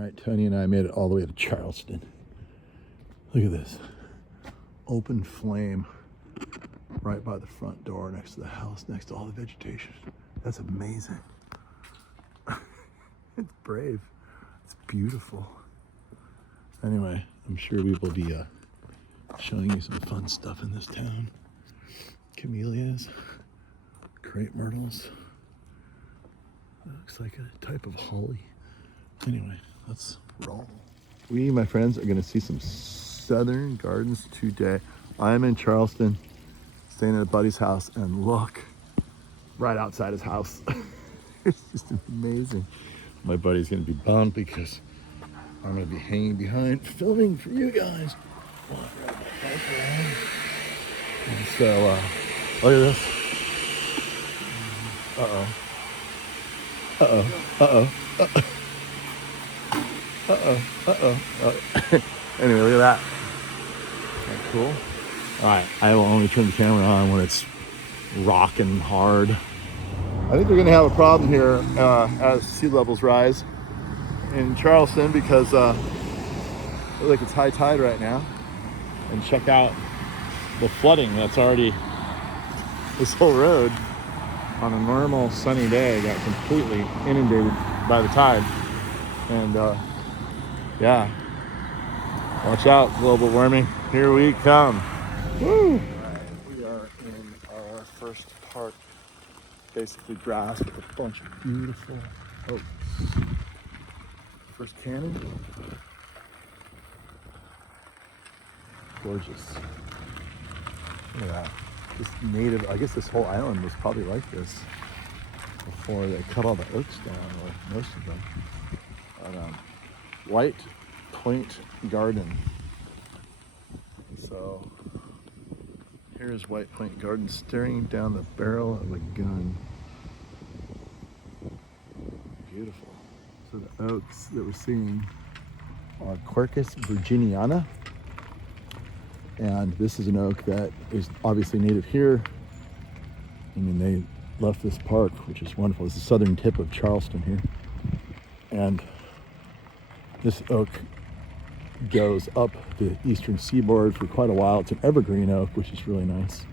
All right, Tony and I made it all the way to Charleston. Look at this. Open flame right by the front door next to the house, next to all the vegetation. That's amazing. It's brave. It's beautiful. Anyway, I'm sure we will be showing you some fun stuff in this town. Camellias, crepe myrtles. That looks like a type of holly. Anyway, let's roll. We, my friends, are gonna see some southern gardens today. I'm in Charleston, staying at a buddy's house, and look, right outside his house. It's just amazing. My buddy's gonna be bummed because I'm gonna be hanging behind filming for you guys. And so, look at this. Uh-oh. Uh-oh. Uh-oh. Uh-oh. Uh-oh. Uh-oh. Anyway, look at that. Isn't that cool? All right, I will only turn the camera on when it's rocking hard. I think we're gonna have a problem here as sea levels rise in Charleston because looks like it's high tide right now. And check out the flooding that's already, this whole road on a normal sunny day got completely inundated by the tide. And yeah, watch out, global warming. Here we come. Woo! All right, we are in our first park, basically grass with a bunch of beautiful oaks. First cannon. Gorgeous. Look at that. This native, I guess this whole island was probably like this before they cut all the oaks down, or most of them. But, White Point Garden. So here's White Point Garden staring down the barrel of a gun. Beautiful. So the oaks that we're seeing are Quercus virginiana. And this is an oak that is obviously native here. I mean, they left this park, which is wonderful. It's the southern tip of Charleston here. And this oak goes up the eastern seaboard for quite a while. It's an evergreen oak, which is really nice.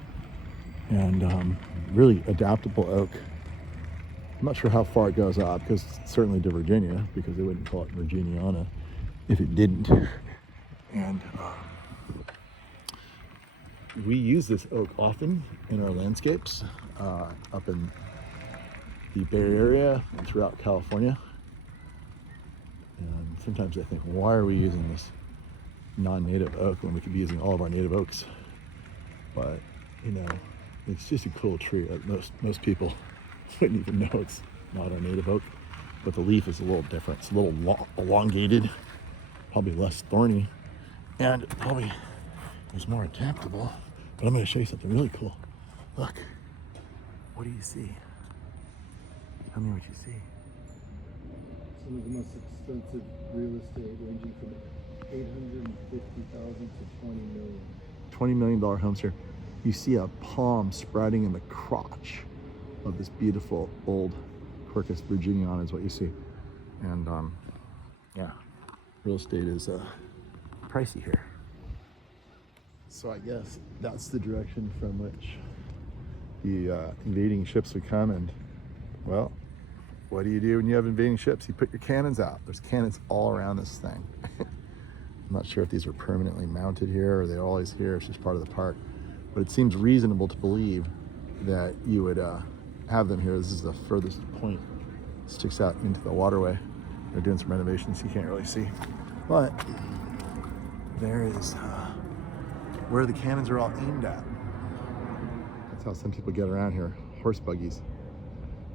And really adaptable oak. I'm not sure how far it goes up, because it's certainly to Virginia, because they wouldn't call it Virginiana if it didn't. And we use this oak often in our landscapes up in the Bay Area and throughout California. And sometimes I think, why are we using this non-native oak when we could be using all of our native oaks? But, you know, it's just a cool tree. Most people wouldn't even know it's not our native oak, but the leaf is a little different. It's a little elongated, probably less thorny, and probably is more adaptable. But I'm going to show you something really cool. Look, what do you see? Tell me what you see. Some of the most expensive real estate, ranging from $850,000 to $20 million. $20 million homes here. You see a palm sprouting in the crotch of this beautiful old Quercus virginiana is what you see. And yeah, real estate is pricey here. So I guess that's the direction from which the invading ships would come. And well, what do you do when you have invading ships? You put your cannons out. There's cannons all around this thing. I'm not sure if these are permanently mounted here or they're always here. It's just part of the park. But it seems reasonable to believe that you would have them here. This is the furthest point. It sticks out into the waterway. They're doing some renovations you can't really see. But there is where the cannons are all aimed at. That's how some people get around here, horse buggies.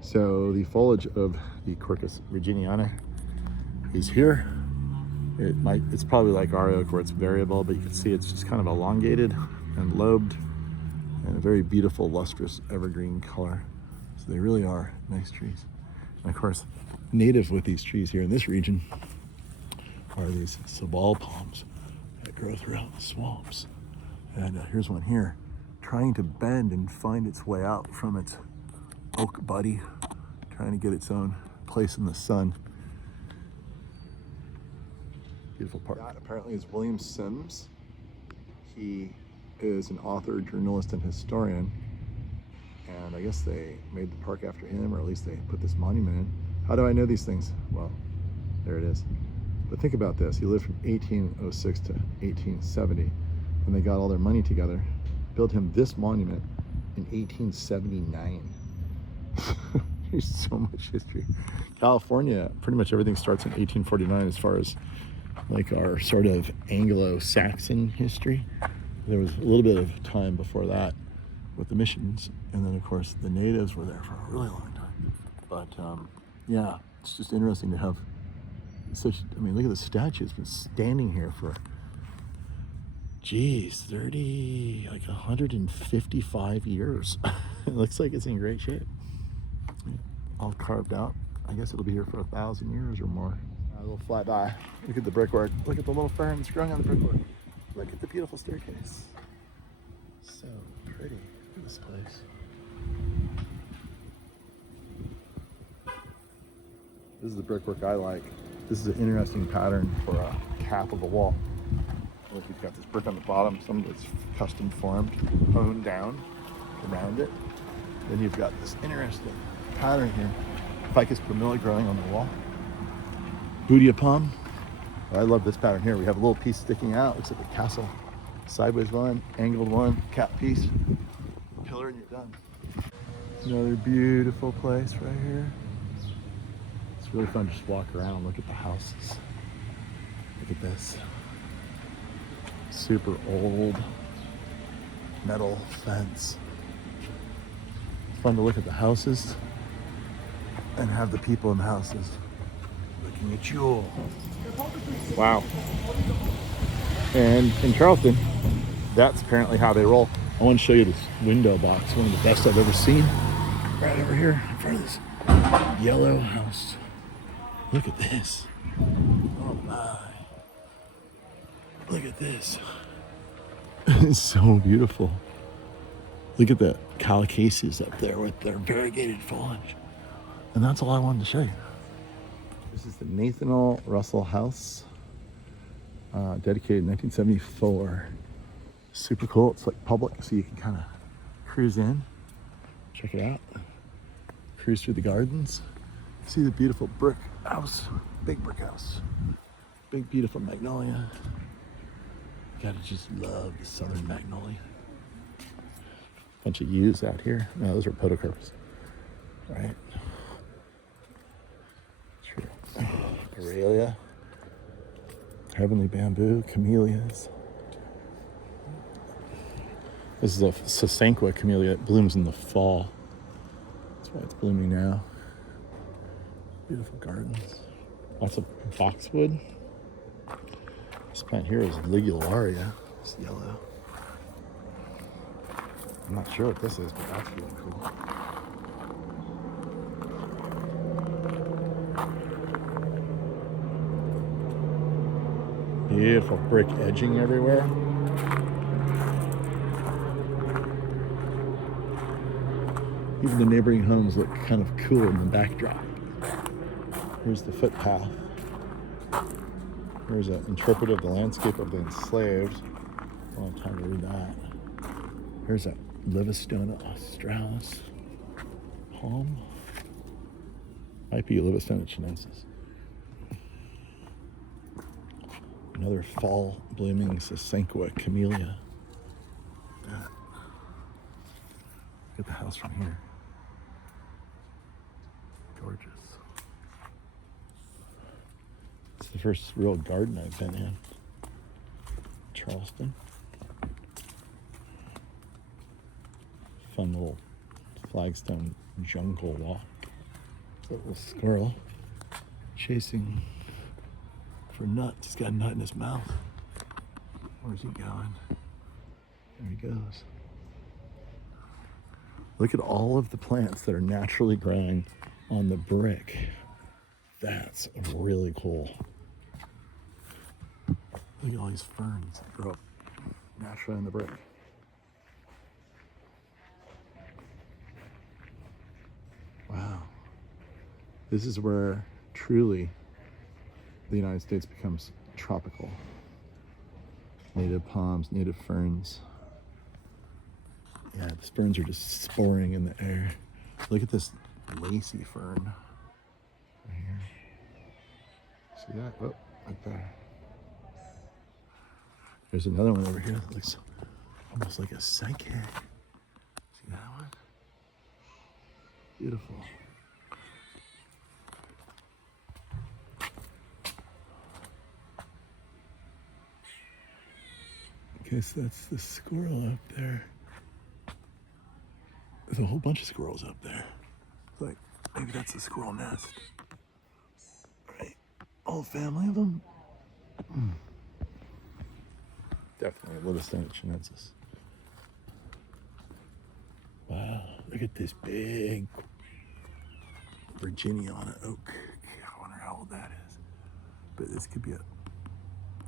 So the foliage of the Quercus virginiana is here. It's probably like our oak where it's variable, but you can see it's just kind of elongated and lobed and a very beautiful, lustrous evergreen color. So they really are nice trees. And of course, native with these trees here in this region are these sabal palms that grow throughout the swamps. And here's one here, trying to bend and find its way out from its oak buddy, trying to get its own place in the sun. beautiful park. That apparently is William Sims. He is an author, journalist, and historian. And I guess they made the park after him, or at least they put this monument in. How do I know these things? Well, there it is. But think about this. He lived from 1806 to 1870. When they got all their money together, built him this monument in 1879. There's so much history. California, pretty much everything starts in 1849 as far as like our sort of Anglo-Saxon history. There was a little bit of time before that with the missions, and then of course the natives were there for a really long time. But yeah, it's just interesting to have such, I mean, look at the statue. It's been standing here for, geez, 30, like 155 years. It looks like it's in great shape. All carved out. I guess it'll be here for 1,000 years or more. We'll fly by. Look at the brickwork. Look at the little ferns growing on the brickwork. Look at the beautiful staircase. So pretty. Look at this place. This is the brickwork I like. This is an interesting pattern for a cap of a wall. Look, we've got this brick on the bottom. Some of it's custom formed, honed down around it. Then you've got this interesting pattern here. Ficus pumila growing on the wall. Boodia palm. I love this pattern here. We have a little piece sticking out. Looks like a castle. Sideways one, angled one, cap piece, pillar, and you're done. Another beautiful place right here. It's really fun to just walk around and look at the houses. Look at this. Super old metal fence. It's fun to look at the houses and have the people in the houses looking at you. Wow. And in Charleston, that's apparently how they roll. I want to show you this window box, one of the best I've ever seen. Right over here in front of this yellow house. Look at this. Oh my. Look at this. It's so beautiful. Look at the calicaceae up there with their variegated foliage. And that's all I wanted to show you. This is the Nathaniel Russell House, dedicated in 1974. Super cool. It's like public, so you can kind of cruise in, check it out, cruise through the gardens, see the beautiful brick house, big brick house, big beautiful magnolia. Gotta just love the southern magnolia. Bunch of yews out here. No, those are podocarpus, right? Sure. Aurelia, heavenly bamboo, camellias. This is a Sasanqua camellia that blooms in the fall. That's why it's blooming now. Beautiful gardens. Lots of boxwood. This plant here is Ligularia. It's yellow. I'm not sure what this is, but that's really cool. Beautiful brick edging everywhere. Even the neighboring homes look kind of cool in the backdrop. Here's the footpath. Here's an interpretive of the landscape of the enslaved. I don't have time to read that. Here's a Livistona australis palm. Might be Livistona chinensis. Another fall blooming Sasanqua camellia. Look at the house from here. Gorgeous. It's the first real garden I've been in. Charleston. Fun little flagstone jungle walk. It's a little squirrel chasing for nuts. He's got a nut in his mouth. Where's he going? There he goes. Look at all of the plants that are naturally growing on the brick. That's really cool. Look at all these ferns that grow up naturally on the brick. Wow. This is where truly the United States becomes tropical. Native palms, native ferns. Yeah, the ferns are just sporing in the air. Look at this lacy fern right here. See that? Oh, right there. There's another one over here that looks almost like a psyche. See that one? Beautiful. Okay, so that's the squirrel up there. There's a whole bunch of squirrels up there. Like, maybe that's a squirrel nest. Right? Whole family of them. Definitely a Livistone chinensis. Wow, look at this big Virginiana oak. I wonder how old that is. But this could be a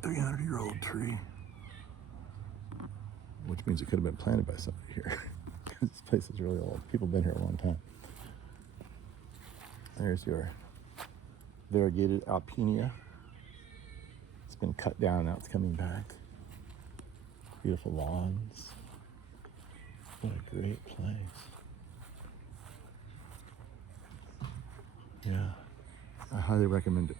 300-year-old tree. Which means it could have been planted by somebody here. Because this place is really old. People have been here a long time. There's your variegated alpinia. It's been cut down, now it's coming back. Beautiful lawns. What a great place. Yeah, I highly recommend it.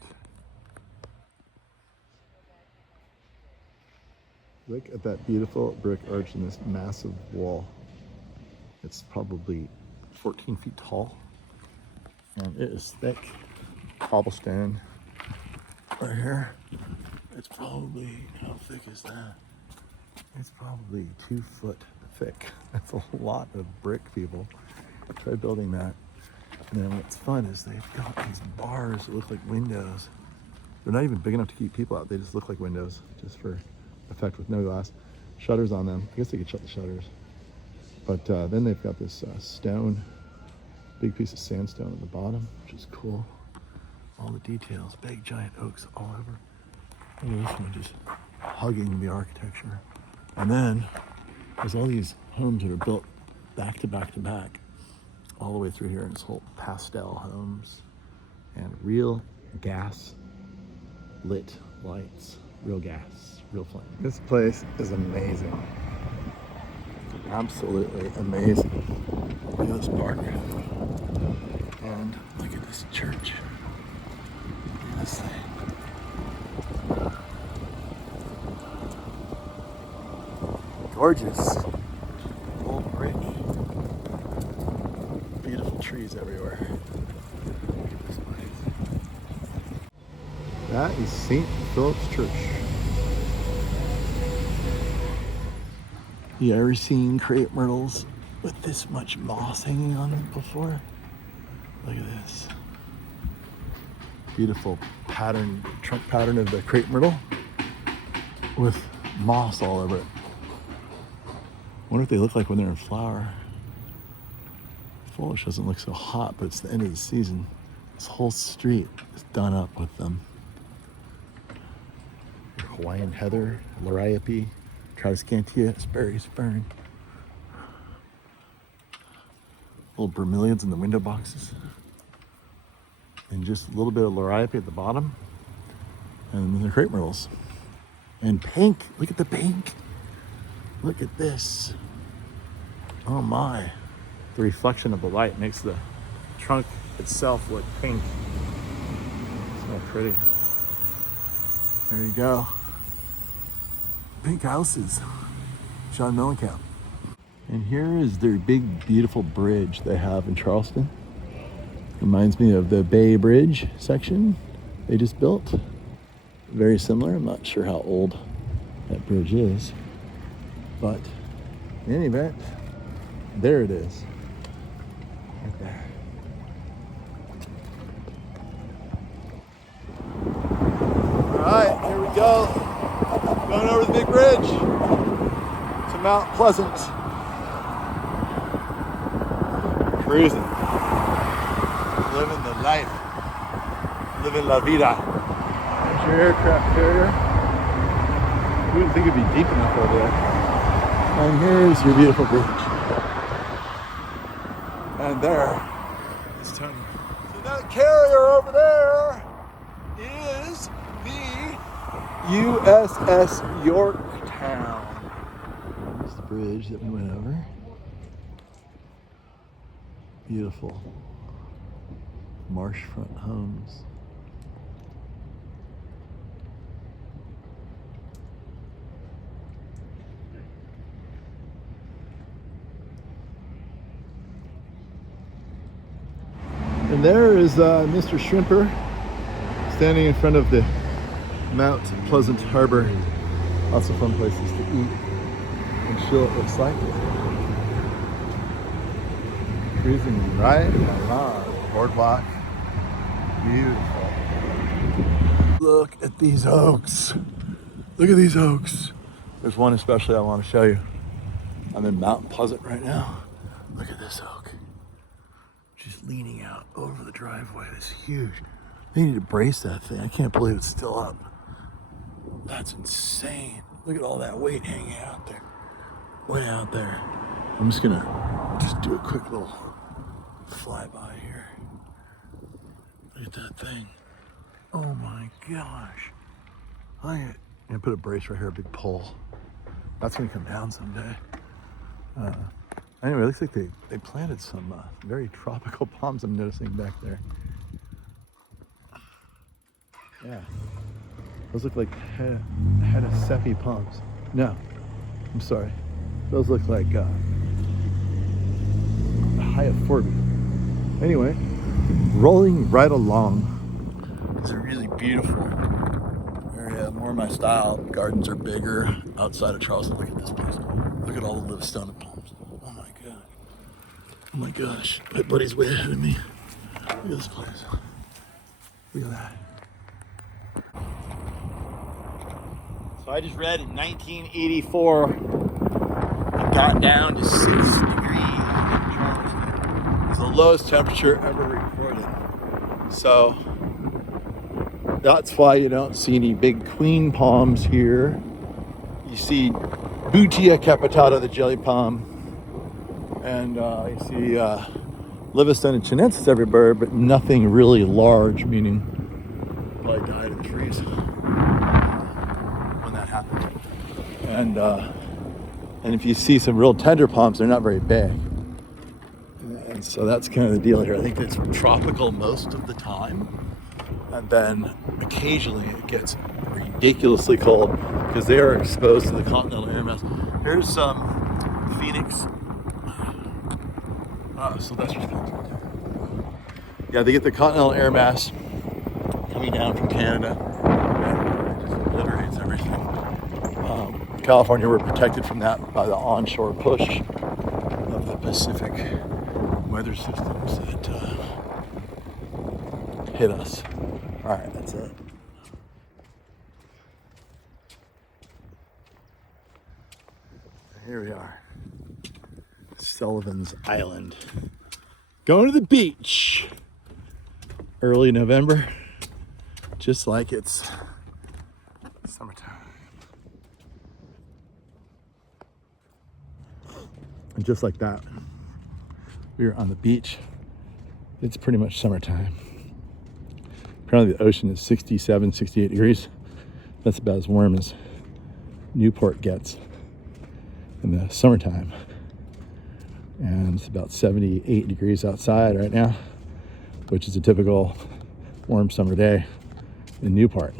Look at that beautiful brick arch in this massive wall. It's probably 14 feet tall, and it is thick. Cobblestone right here. It's probably, how thick is that? It's probably 2 foot thick. That's a lot of brick, people. Try building that. And then what's fun is they've got these bars that look like windows. They're not even big enough to keep people out. They just look like windows, just for effect with no glass. Shutters on them. I guess they could shut the shutters. But then they've got this stone, big piece of sandstone at the bottom, which is cool. All the details, big giant oaks all over. Look at this one just hugging the architecture. And then there's all these homes that are built back to back to back, all the way through here, and this whole pastel homes and real gas lit lights, real gas, real flame. This place is amazing. Absolutely amazing. Look at this park. And look at this church. Look at this thing. Gorgeous. Old brick. Beautiful trees everywhere. Look at this place. That is St. Philip's Church. You ever seen crepe myrtles with this much moss hanging on them before? Look at this. Beautiful pattern, trunk pattern of the crepe myrtle with moss all over it. I wonder what they look like when they're in flower. Foliage doesn't look so hot, but it's the end of the season. This whole street is done up with them. Hawaiian heather, liriope, Triscantia, Sperry's fern. Little bromeliads in the window boxes. And just a little bit of liriope at the bottom. And then the crepe myrtles. And pink, look at the pink. Look at this. Oh my. The reflection of the light makes the trunk itself look pink. So pretty. There you go. Pink houses. Sean Mellencamp. And here is their big, beautiful bridge they have in Charleston. Reminds me of the Bay Bridge section they just built. Very similar. I'm not sure how old that bridge is. But in any event, there it is. Right there. All right, here we go. Going over the big bridge to Mount Pleasant. Cruising. Living the life. Living la vida. There's your aircraft carrier. We didn't think it'd be deep enough over there. And here's your beautiful beach. And there is Tony. So that carrier over there is the USS Yorktown. There's the bridge that we went over. Beautiful marshfront homes. And there is Mr. Shrimper standing in front of the Mount Pleasant Harbor. Lots of fun places to eat and chill, it looks like. Cruising right along the boardwalk. Beautiful. Look at these oaks. Look at these oaks. There's one especially I want to show you. I'm in Mount Pleasant right now. Look at this oak. Just leaning out over the driveway. It's huge. They need to brace that thing. I can't believe it's still up. That's insane. Look at all that weight hanging out there. Way out there. I'm just gonna do a quick little flyby here. Look at that thing. Oh my gosh. I'm gonna put a brace right here, a big pole. That's gonna come down someday. Anyway, it looks like they planted some very tropical palms I'm noticing back there. Yeah. Those look like Hadasepi palms. No, I'm sorry. Those look like Hyaforbi. Anyway, rolling right along. It's a really beautiful area, more my style. Gardens are bigger outside of Charleston. Look at this place. Look at all the Livingstone palms. Oh my god. Oh my gosh. My buddy's way ahead of me. Look at this place. Look at that. So I just read in 1984, it got down to 6 degrees in Charleston. It's the lowest temperature ever recorded. So that's why you don't see any big queen palms here. You see Butea capitata, the jelly palm, and you see Livingstone and chinensis everywhere, but nothing really large, meaning probably died in trees when that happened. And if you see some real tender palms, they're not very big. And so that's kind of the deal here. I think it's tropical most of the time. And then occasionally it gets ridiculously cold because they are exposed to the continental air mass. Here's some Phoenix. Sylvester's Phoenix. Yeah, they get the continental air mass coming down from Canada and it just obliterates everything. California, we're protected from that by the onshore push of the Pacific weather systems that hit us. All right, that's it. Here we are, Sullivan's Island. Going to the beach. Early November, just like it's summertime. And just like that, we are on the beach. It's pretty much summertime. Apparently the ocean is 67, 68 degrees. That's about as warm as Newport gets in the summertime. And it's about 78 degrees outside right now, which is a typical warm summer day in Newport.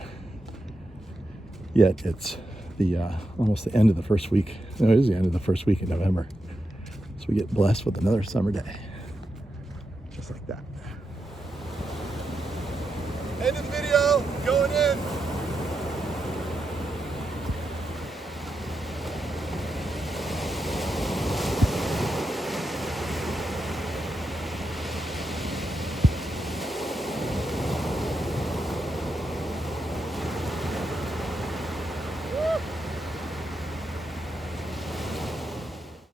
Yet it's the almost the end of the first week. No, it is the end of the first week in November. So we get blessed with another summer day. Just like that. End of the video, going in.